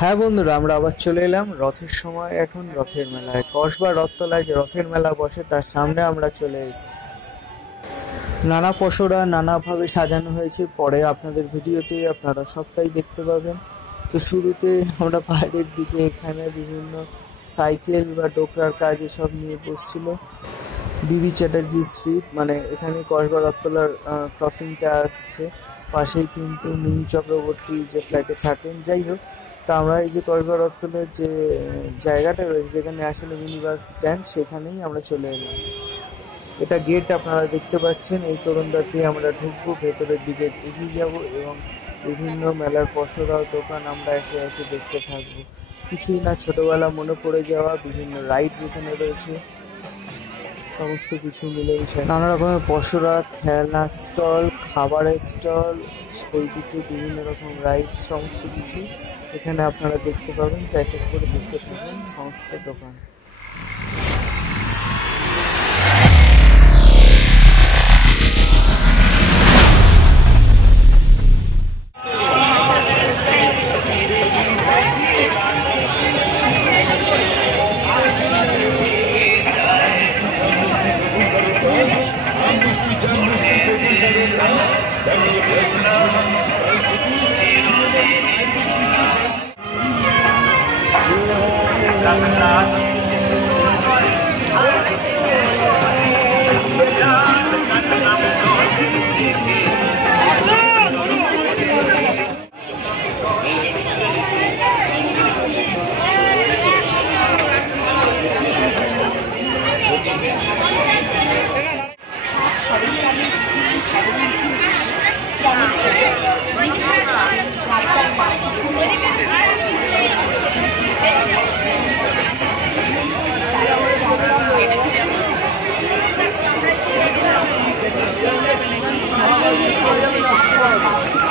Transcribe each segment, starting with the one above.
হ্যাঁ বন্ধুরা, আমরা আবার চলে এলাম রথের সময়। এখন রথের মেলায় কসবা রথতলায় যে রথের মেলা বসে তার সামনে আমরা চলে এসেছি। নানা পসরা নানাভাবে সাজানো হয়েছে, পরে আপনাদের ভিডিওতে আপনারা সবটাই দেখতে পাবেন। তো শুরুতে আমরা বাইরের দিকে এখানে বিভিন্ন সাইকেল বা ডোকরার কাজ এসব নিয়ে বসছিল। বিবি চ্যাটার্জি স্ট্রিট, মানে এখানে কসবা রথতলার ক্রসিংটা আসছে, পাশেই কিন্তু মিমি চক্রবর্তী যে ফ্ল্যাটে থাকেন। যাই হোক, তা আমরা এই যে কসবা রথতলার যে জায়গাটা রয়েছে যেখানে আসলে মিনি বাস স্ট্যান্ড, সেখানেই আমরা চলে এলাম। এটা গেট আপনারা দেখতে পাচ্ছেন। এই তরুণদ্বার দিয়ে আমরা ঢুকবো, ভেতরের দিকে এগিয়ে যাব এবং বিভিন্ন মেলার পসরা দোকান আমরা একে একে দেখতে থাকবো। কিছুই না, ছোটবেলা মনে পড়ে যাওয়া বিভিন্ন রাইডস এখানে রয়েছে, সমস্ত কিছু মিলে বিষয় নানা রকমের পসরা, খেলনা স্টল, খাবারের স্টল, ওইদিকে বিভিন্ন রকম রাইড, সমস্ত কিছু এখানে আপনারা দেখতে পাবেন। তো এক এক করে দেখতে থাকুন সমস্ত দোকান।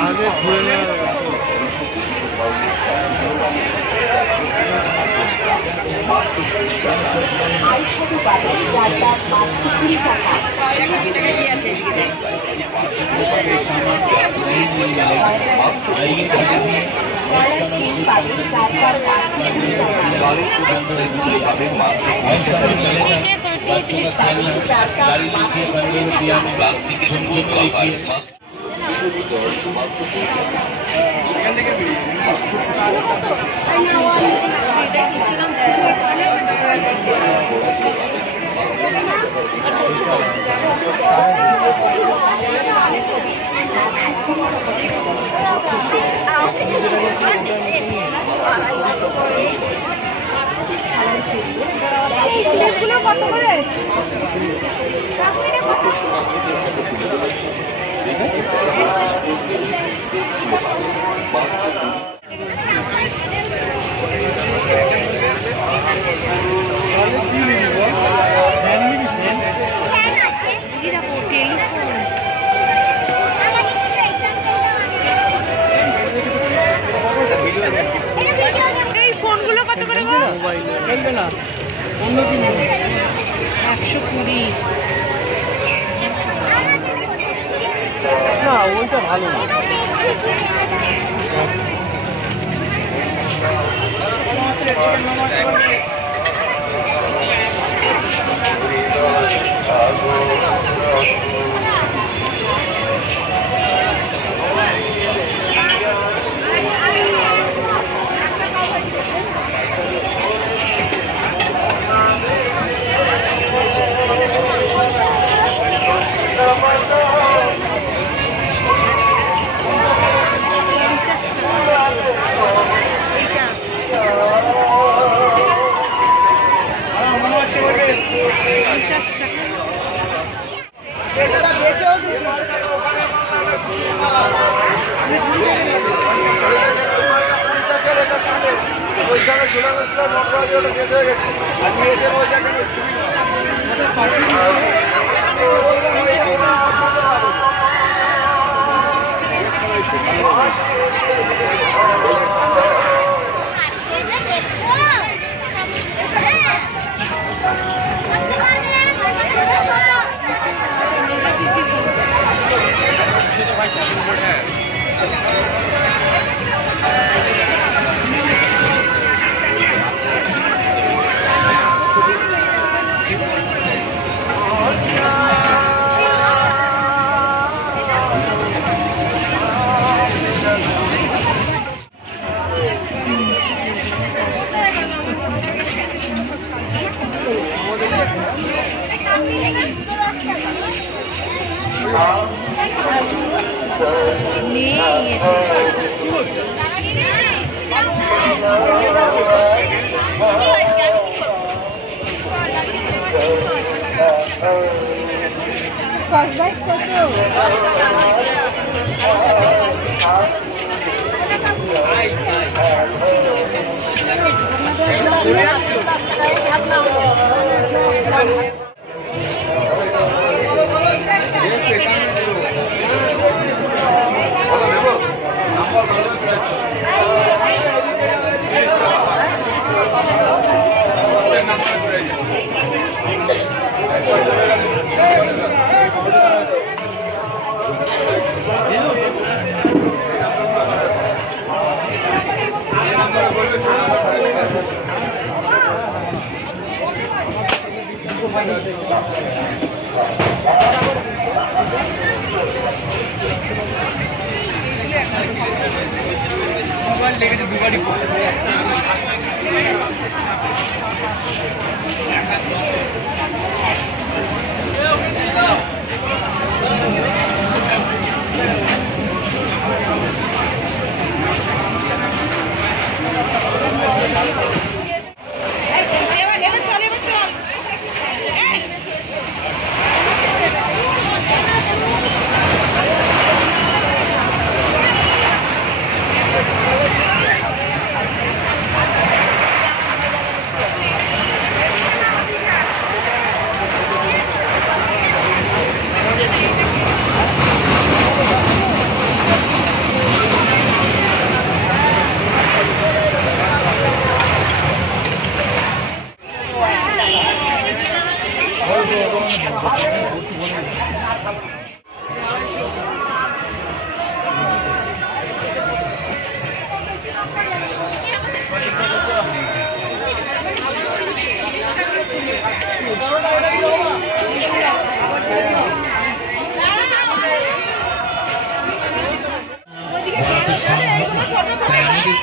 আগে ঘুরে কত করে এই ফোনগুলো কত করে গো? বলবে না, অন্য কিনবো 120। না ওইটা ভালো না।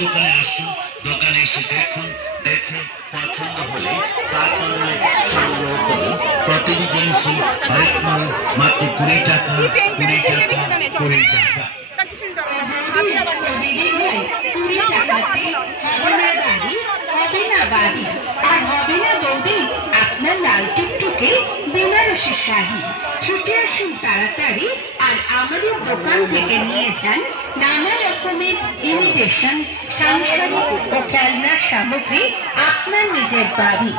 দোকানে আসুন, দোকানে এসে দেখুন, দেখে পছন্দ হলে তারতলায় সংগ্রহ করুন। প্রতিটি জিনিসই হরেক মাল মাত্র 20 টাকা, 20 টাকা, 20 টাকা। হবে না গাড়ি, হবে না বাড়ি, আর হবে না বৌদি আপনার লাল টুকটুকে বেনারসি শাড়ি। ছুটে আসুন তাড়াতাড়ি আর আমাদের দোকান থেকে নিয়ে যান নানা রকমের ইমিটেশন, সাংসারিক ও খেলনার সামগ্রী আপনার নিজের বাড়ি।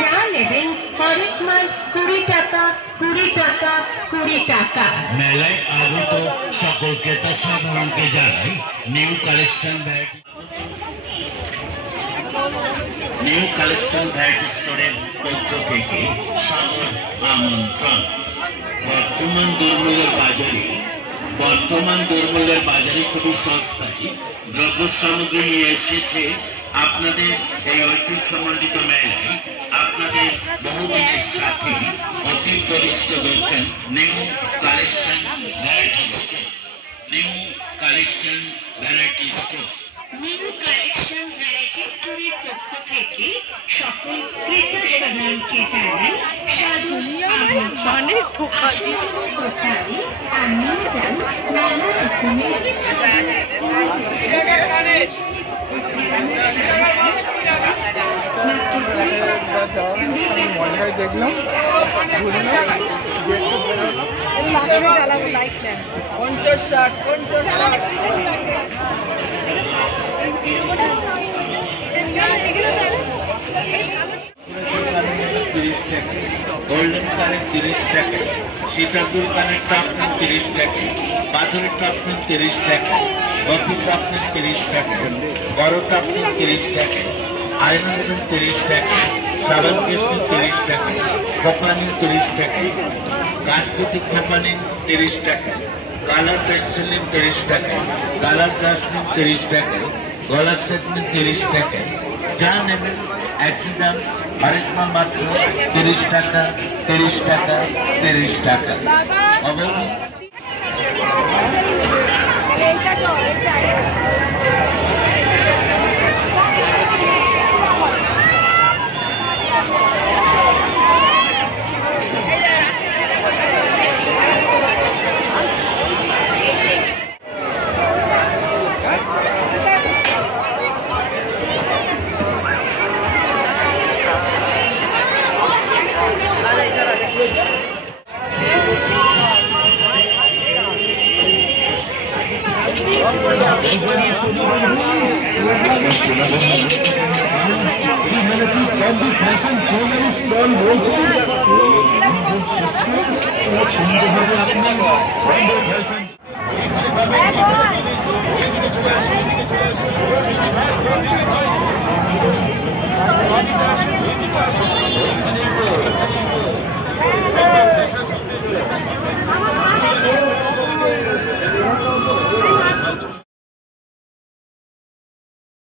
যা নেবেন হরেক মাল 20 টাকা, 20 টাকা, 20 টাকা। মেলায় আগত সকল ক্রেতা সাধারণকে জানাই নিউ কালেকশন ভ্যারাইটি স্টোরের পক্ষ থেকে সাদর আমন্ত্রণ। বর্তমান দরমূল্যের বাজারে খুবই সস্তায় দ্রব্য সামগ্রী নিয়ে এসেছে আপনাদের এই ঐতিহ্যমণ্ডিত মেলায়। আপনাদের বহুদিনের সাথে অতি পরিচিত দোকান new collection variety store. New collection variety store স্টোরের পক্ষ থেকে সকল ক্রেতা সাধারণকে জানাই সাদর আমন্ত্রণ। দোকানে আর নিয়ে যান নানা রকমের গোল্ডেন কানের 30 টাকা, সীতাকুল কানের টপ 30 টাকা, পাথরের টপ 30 টাকা, কফি টপ 30 টাকা, বড় টপ 30 টাকা, আয়রন 30 টাকা, সাবান পেস্ট 30 টাকা, খোপানি 30 টাকা, কাশপুতি খোপানি 30 টাকা, কালার পেন্সিল 30 টাকা, কালার ব্রাশ 30 টাকা, গলার সেট 30 টাকা। যা নেবেন একই দাম, হরেক মাল মাত্র 30 টাকা, 30 টাকা, 30 টাকা। इधर आ সুন্দরভাবে আপনার